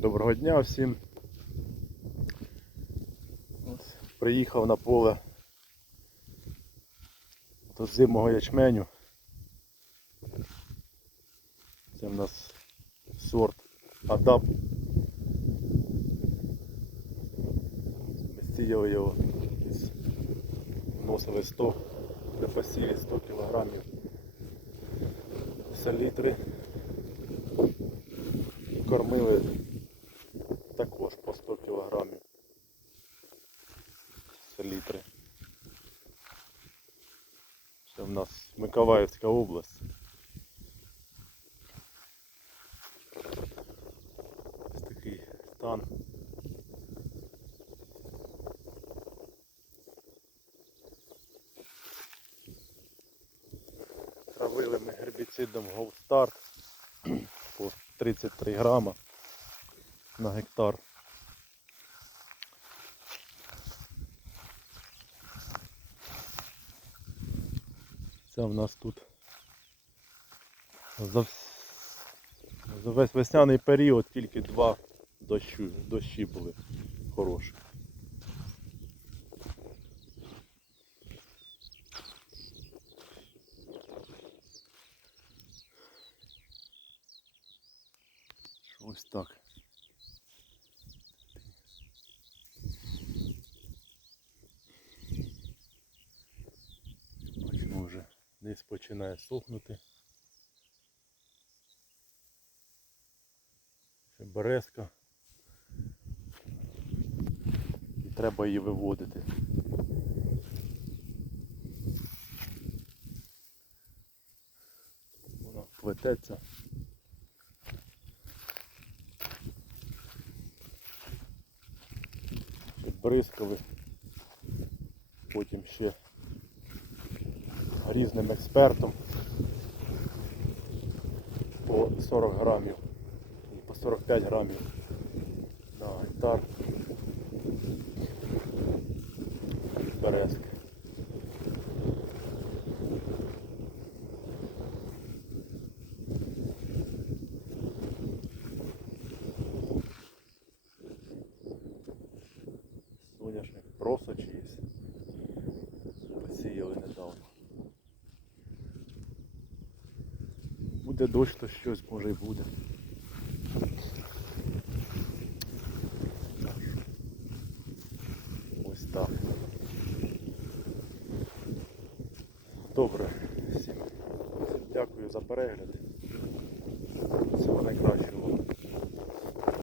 Доброго дня всім. Ось, Приїхав на поле до зимого ячменю. Це в нас сорт Адап. Ми сіяли його із вносили 100 для посілі 100 кілограмів селітри. Кормили 100 кілограмів селітри. Це в нас Миколаївська область. Ось такий стан. Травили ми гербіцидом Start по 33 грама на гектар. Це в нас тут за, за весь весняний період тільки два дощу, дощі були хороші. Ось так. Десь починає сохнути. Це березка. І треба її виводити. Вона плететься. Бризкали. Потім ще різним експертом по 40 грамів і по 45 грамів на гектар від березки. Соняшник просоч є. Буде дощ, то щось може і буде. Ось так. Добре, всім дякую за перегляд. Всього найкращого.